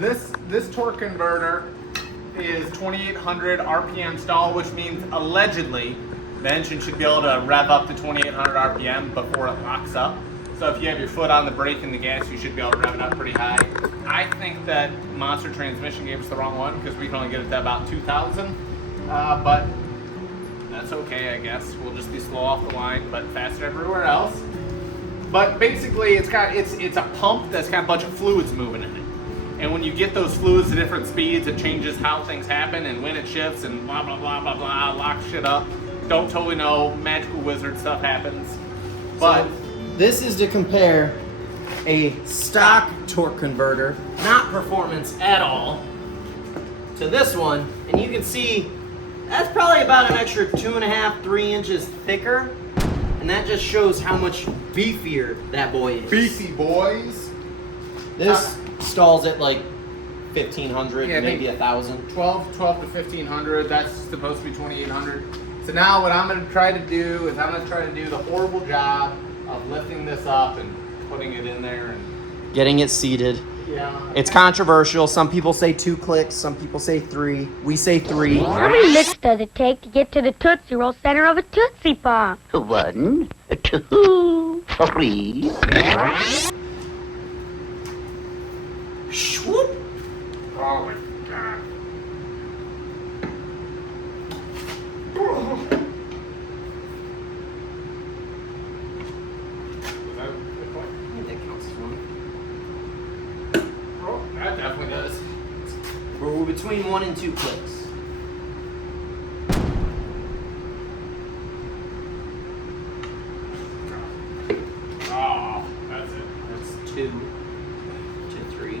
this torque converter is 2,800 RPM stall, which means allegedly the engine should be able to rev up to 2,800 RPM before it locks up. So if you have your foot on the brake and the gas, you should be able to rev it up pretty high. I think that Monster Transmission gave us the wrong one because we can only get it to about 2,000, but that's okay, I guess. We'll just be slow off the line, but faster everywhere else. But basically, it's a pump that's got a bunch of fluids moving in it. And when you get those fluids to different speeds, it changes how things happen and when it shifts and blah, blah, blah, blah, blah, locks shit up. Don't totally know. Magical wizard stuff happens. But so this is to compare a stock torque converter, not performance at all, to this one. And you can see that's probably about an extra 2.5, 3 inches thicker. And that just shows how much beefier that boy is. Beefy boys. This stalls at like 1,500, yeah, maybe 1,000. 12 to 1,500. That's supposed to be 2,800. So now what I'm going to try to do is I'm going to try to do the horrible job of lifting this up and putting it in there and getting it seated. Yeah. It's controversial. Some people say 2 clicks. Some people say 3. We say 3. How many licks does it take to get to the Tootsie Roll center of a Tootsie Pop? 1, 2, 3. Swoop. Oh my God. Was that the point? I think that counts as one. Oh, that definitely does. We're between 1 and 2 clicks. Oh, that's it. That's 2 to 3.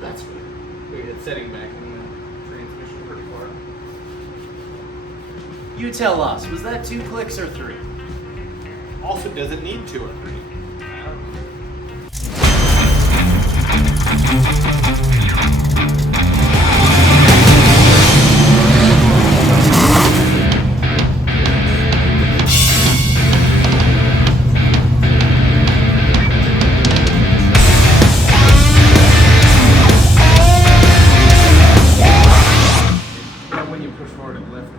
That's good. Wait, it's setting back in the transmission pretty far. You tell us, was that 2 clicks or 3? Also, does it need 2 or 3? I don't know. When you push forward and lift.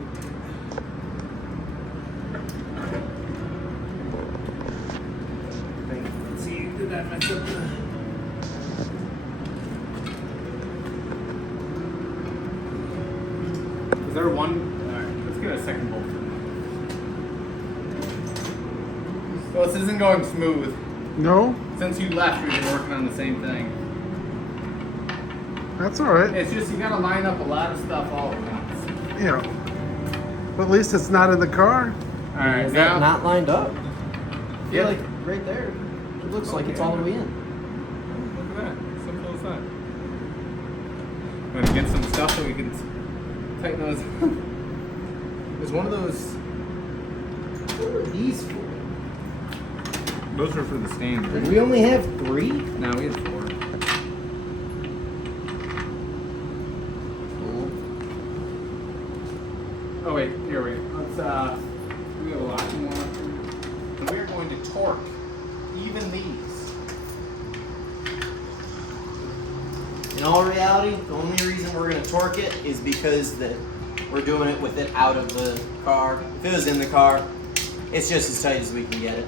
Let's see, did that mess up the... Is there one? Alright, let's get a second bolt. So this isn't going smooth. No, Since you left, we've been working on the same thing. that's all right. It's just you gotta line up a lot of stuff all at once. Yeah. But at least it's not in the car. Alright, Is now... that not lined up? Yeah. Yeah, like right there. It looks like it's all the way in. Look at that. Simple as that. I'm gonna get some stuff so we can tighten those. There's one of those. What are these for? Those are for the stand. Did we only have 3? No, we had 4. Cool. Oh wait, here we go. Let's we have a lot more. And we're going to torque even these. In all reality, the only reason we're going to torque it is because we're doing it with it out of the car. If it was in the car, it's just as tight as we can get it.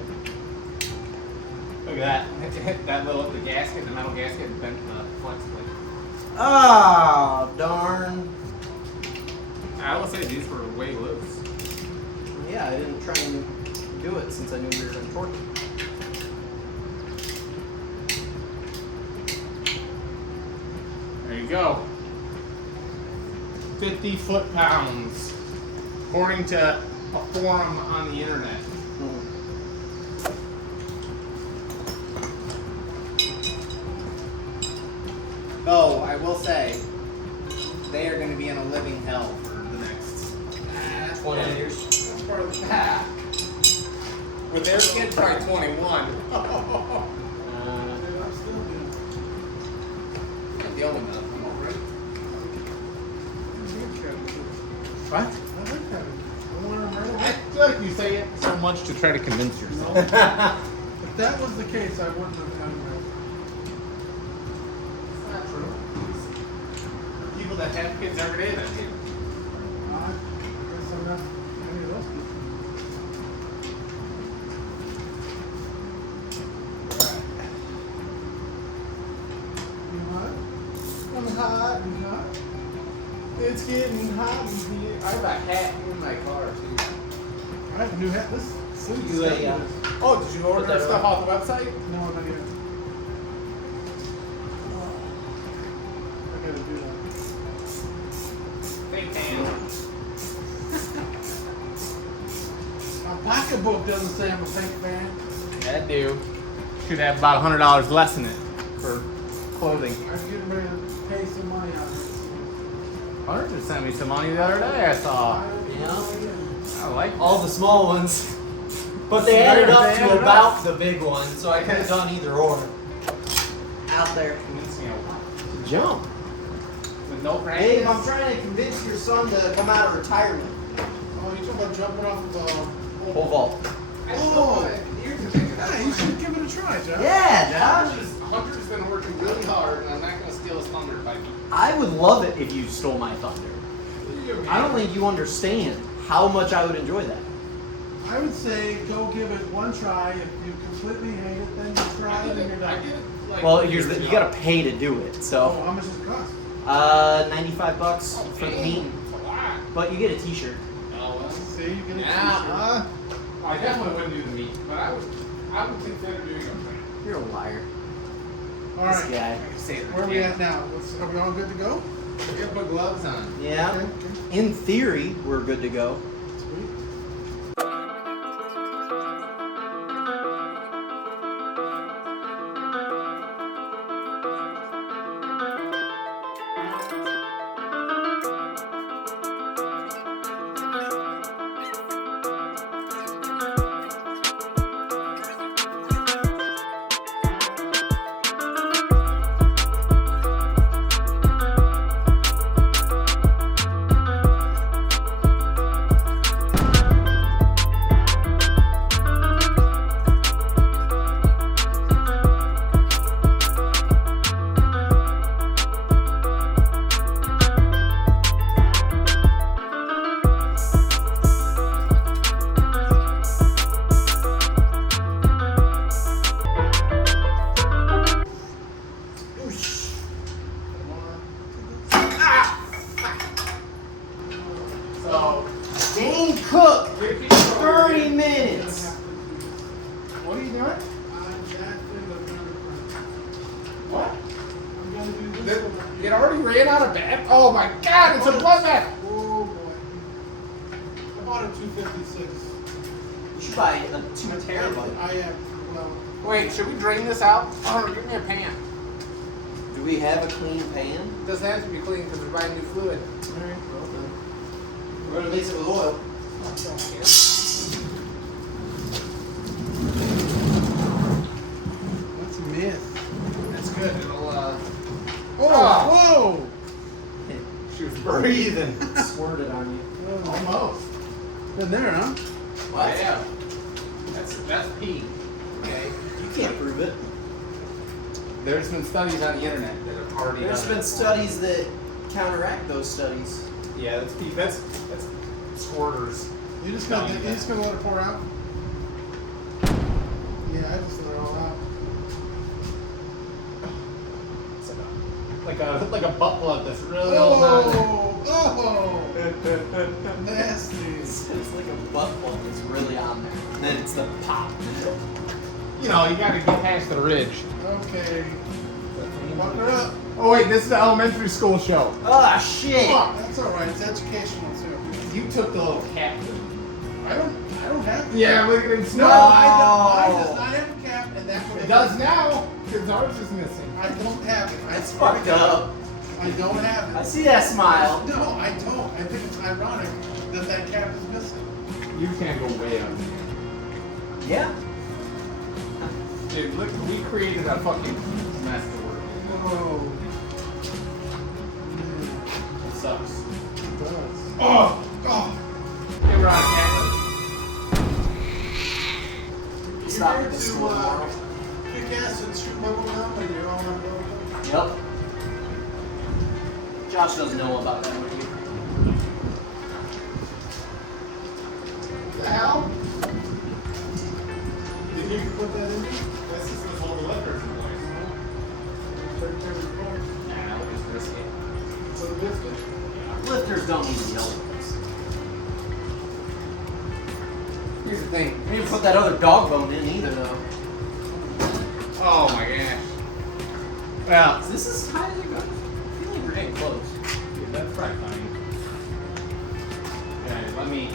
Look at that. That little the gasket, the metal gasket bent the flex plate. Ah, darn. I will say these were way loose. Yeah, I didn't try and do it since I knew we were going to torque it. There you go. 50 foot-pounds, according to a forum on the internet. Though, I will say, they are going to be in a living hell for the next 20 years. With their kid, probably 21. The only one. What? I like that. I want to remember. I feel like you say it so much to try to convince yourself. If that was the case, I wouldn't have done that have kids every day then, too. I guess I'm not any of those people. You hot? I'm hot and hot. It's getting hot in here. I have a hat in my car, too. I have a new hat. This suit is You a, fabulous. Oh, did you order that stuff off the website? No, not yet. I gotta do that. Fake tan. My pocketbook doesn't say I'm a fake fan. Yeah, I do. Should have about $100 less in it for clothing. I'm getting ready to pay some money on this. Hunter just sent me some money the other day I saw. Yeah. I like All the small ones. But they added up to about the big one, so I could have done either or. Out there. Jump. With no practice. Dave, I'm trying to convince your son to come out of retirement. Oh, you talking about jumping off the Pole vault. Here's the thing. Yeah, you should give it a try, Josh. Yeah, Josh. Hunter's been working really hard, and I'm not going to steal his thunder by me. I would love it if you stole my thunder. I don't think you understand how much I would enjoy that. I would say go give it one try. If you completely hate it, then you try it and you're I done. get it. Like, Well, here's the, you gotta pay to do it. Oh, So, how much does it cost? $95 for the meet, It's a lot. but you get a T-shirt. Oh, well. See, you get a Yeah. t-shirt. I definitely wouldn't do the meat, but I would consider doing a plan. You're a liar. All This right. guy. I can say it. Where are we at now? Are we all good to go? We gotta put gloves on. Yeah. Okay. In theory, we're good to go. Sweet. So, Dane Cook, repeat 30 minutes. What are you doing? What? I'm gonna do this one. It already ran out of bat. Oh my god, it's a bloodbath. Oh boy. I bought a 256. You should buy a 2 terabyte. I am. Well, Wait, should we drain this out? Hunter, give me a pan. Do we have a clean pan? It doesn't have to be clean because we're buying new fluid. all right. Well done. We're gonna mix it with oil. That's a myth. That's good. It'll, Oh, she was breathing. Squirted on you. whoa. Almost. Been there, huh? What? Yeah. That's pee. Okay. You can't prove it. There's been studies on the internet that have already There's done been it. studies that counteract those studies. Yeah, that's pee. That's squirters. You just gonna let it pour out? Yeah, I just let it all out. It's like a butt plug that's really old. Oh, nasty. It's like a butt plug that's really on there. And then it's the pop. You know, you gotta get past the ridge. Okay. Walk her up. Oh wait, this is the elementary school show. Ah, shit! That's all right. It's educational too. You took the little cap. I don't have. To. Yeah, look, it's No, not. I don't. Mine does not have a cap, and that's what It does now, because ours is missing. I don't have it. That's fucked up. I don't have I it. see that smile. No, I don't. I think it's ironic that cap is missing. You can go way up. Yeah. Dude, look, we created a fucking mess to work in. Whoa. It sucks. It does. Oh! Oh. Hey, we're on camera. Stop You're at the here school tomorrow. kick ass and shoot bubble gum, and you're all on bubble gum. Yep. Josh doesn't know about that one either. What the hell? Did you put that in? This is with all the lifters in place. Nah, we'll just risk it. Put a biscuit. Lifters don't need the elements. Here's the thing. We didn't put that other dog bone in either, though. Oh my gosh. Well, This is high as it goes. I feel like we're getting close. dude, that's right, fine. Okay, let me.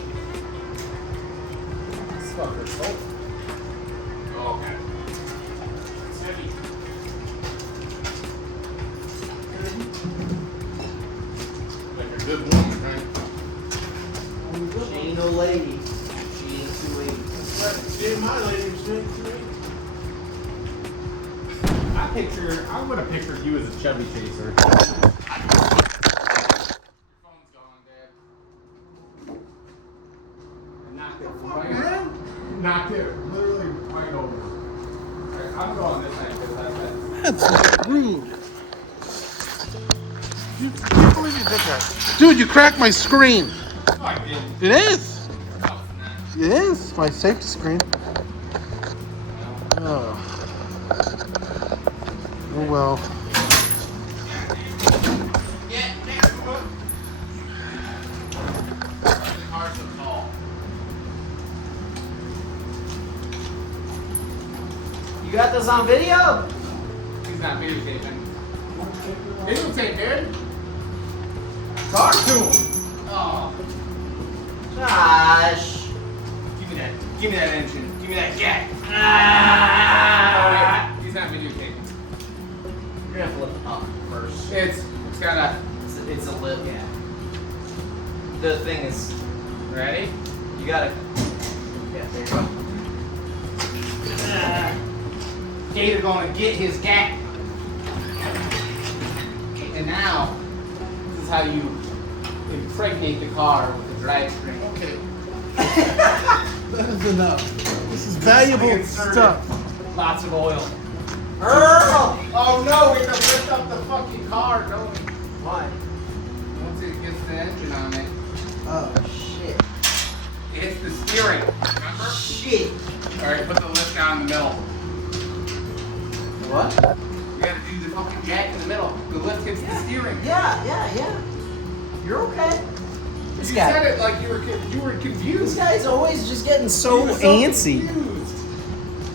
This fucker's sold. Okay. It's heavy. Like a good woman, right? She ain't no lady. She ain't too lady. See, my lady was doing to me. I would have pictured you as a chubby chaser. Your phone's gone, Dad. I knocked it right. Knocked it literally right over. Alright, I'm going this way because that's it. That's rude. You can't believe you did that. Dude, you cracked my screen. Oh, I didn't. It is. Oh, it's not. It is. My safety screen. Oh. Oh well. Yeah, next one. The car's so tall. You got this on video? He's not videotaping. Videotape, dude. Talk to him. Oh, Josh. give me that. Give me that engine. Give me that jack. Ah! He's not videotaping. You're gonna have to lift it up first. It's got a. It's a lip, yeah. The thing is, Ready? you gotta. Yeah, there you go. Gator gonna get his gap. And now, this is how you impregnate the car with the drivetrain. Okay. That is enough. This is valuable Inserted. stuff. Lots of oil. Earl! Oh no, we have to lift up the fucking car, don't we? Why? Once it gets the engine on it, Oh, shit. it hits the steering. Remember? Shit. Alright, put the lift down in the middle. What? We gotta do the fucking jack in the middle. The lift hits the steering. Yeah. You're okay. This You guy. said it like you were This confused. guy's always just getting so You were so antsy. confused.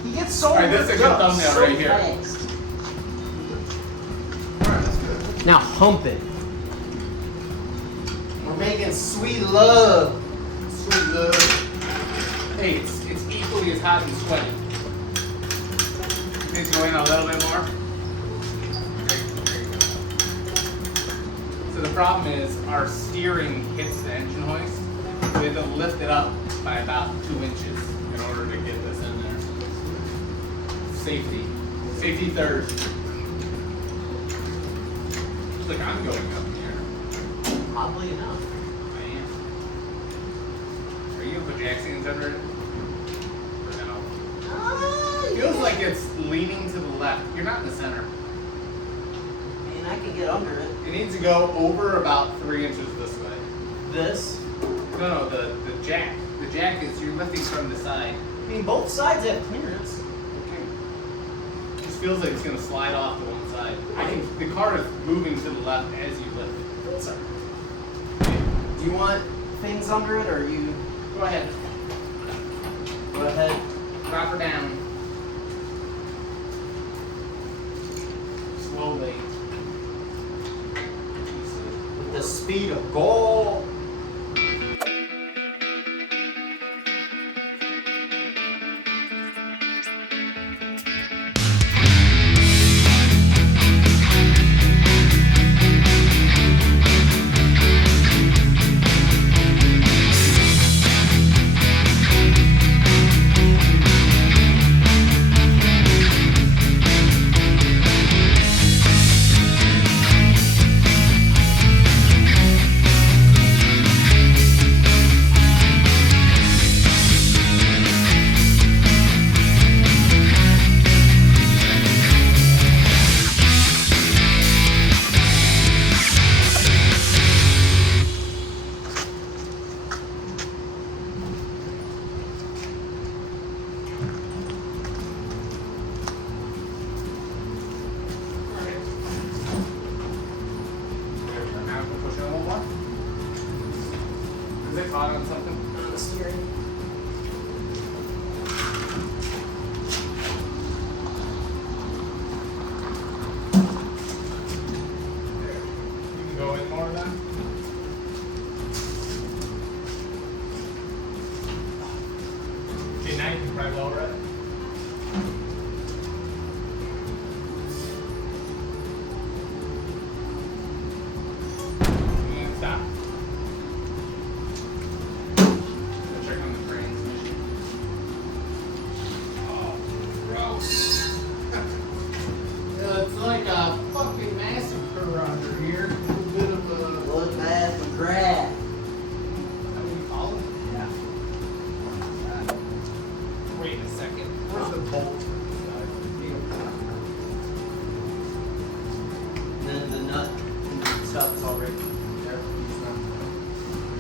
He gets so Alright, this is a good worked up thumbnail so right here. fast. Alright, that's good. Now hump it. We're making sweet love. Sweet love. Hey, it's equally as hot and sweaty. Please go in a little bit more. So the problem is our steering hits the engine hoist. We have to lift it up by about 2 inches in order to get this in there. Safety. Safety third. Look, I'm going up here. Oddly enough. I am. Are you gonna put jack stands under it? Or no? Feels like it's leaning to the left. You're not in the center. I mean, I can get under it. It needs to go over about 3 inches this way. This. No, the jack. The jack is you're lifting from the side. I mean, both sides have clearance. Okay. This feels like it's gonna slide off to one side. The car is moving to the left as you lift it. That's all right. Do you want things under it, or you? Go ahead. Go ahead. Drop her down. Slowly. With the speed of gold.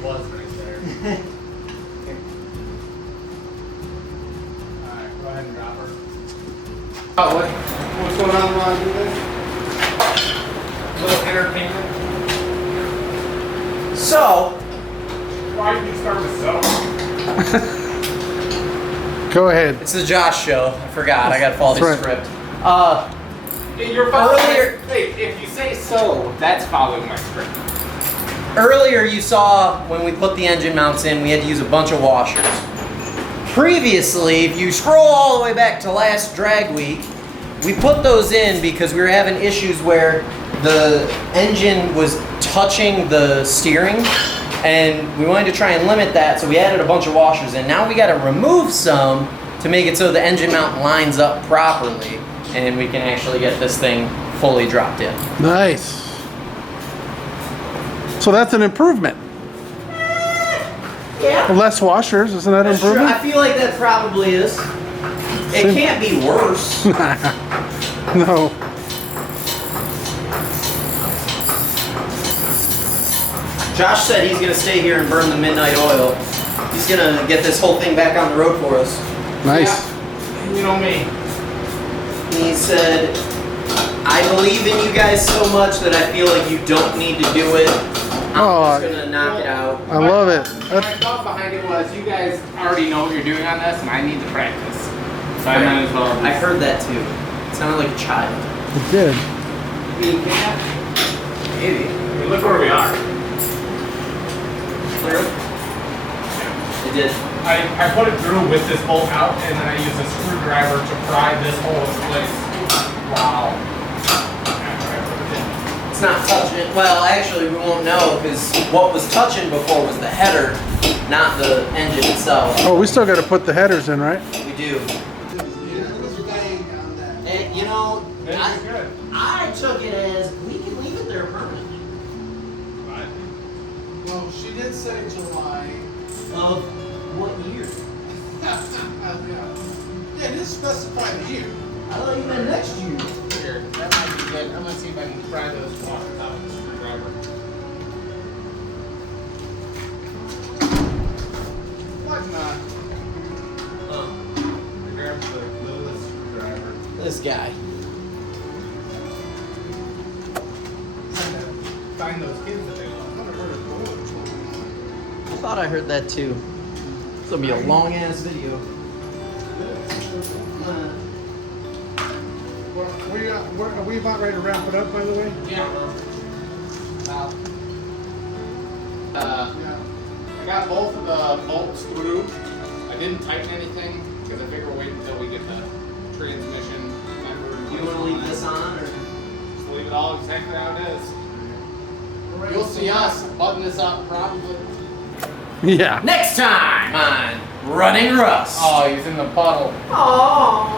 was right there. Alright, go ahead and drop her. Oh, what's going on while I do this? Little entertainment. So, Why did you start with so? Go ahead. it's the Josh show. I forgot. I got to follow the That's script. You're following Earlier- Hey, if you say so, that's following my script. Earlier, you saw when we put the engine mounts in, we had to use a bunch of washers. Previously, if you scroll all the way back to last drag week, we put those in because we were having issues where the engine was touching the steering, and we wanted to try and limit that, so we added a bunch of washers in. Now we got to remove some to make it so the engine mount lines up properly, and we can actually get this thing fully dropped in. Nice. So that's an improvement. Yeah. Less washers, isn't that an That's true. I improvement? feel like that probably is. It Seem- can't be worse. No. Josh said he's gonna stay here and burn the midnight oil. He's gonna get this whole thing back on the road for us. Nice. Yeah, you know me. He said, I believe in you guys so much that I feel like you don't need to do it. I'm just gonna knock it out. I love it. My thought behind it was you guys already know what you're doing on this, and I need to practice. So I might as well. I heard that too. It sounded like a child. It did. You can't. Maybe. I mean, look where we are. Clear? It did. I put it through with this bolt out, and then I used a screwdriver to pry this hole in place. Wow. It's not touching. Well, actually, we won't know because what was touching before was the header, not the engine itself. Oh, we still got to put the headers in, right? We do. And you know, I took it as we can leave it there permanently. Well, she did say July. Of what year? Yeah, it is specify the year. I thought you meant next year. Here, that might be good. I'm gonna see if I can pry those washers out with a screwdriver. Why not? Grab the littlest screwdriver. This guy. Find those kids that they love. I thought I heard that too. This will be a long ass video. Are we about ready to wrap it up, by the way? Yeah. Now, Yeah. I got both of the bolts through. I didn't tighten anything because I figure we'll wait until we get the transmission member. You want to leave this on or? Just leave it all exactly how it is. You'll see us button this up probably. Yeah. Next time on Running Rust. Oh, he's in the puddle. Aww.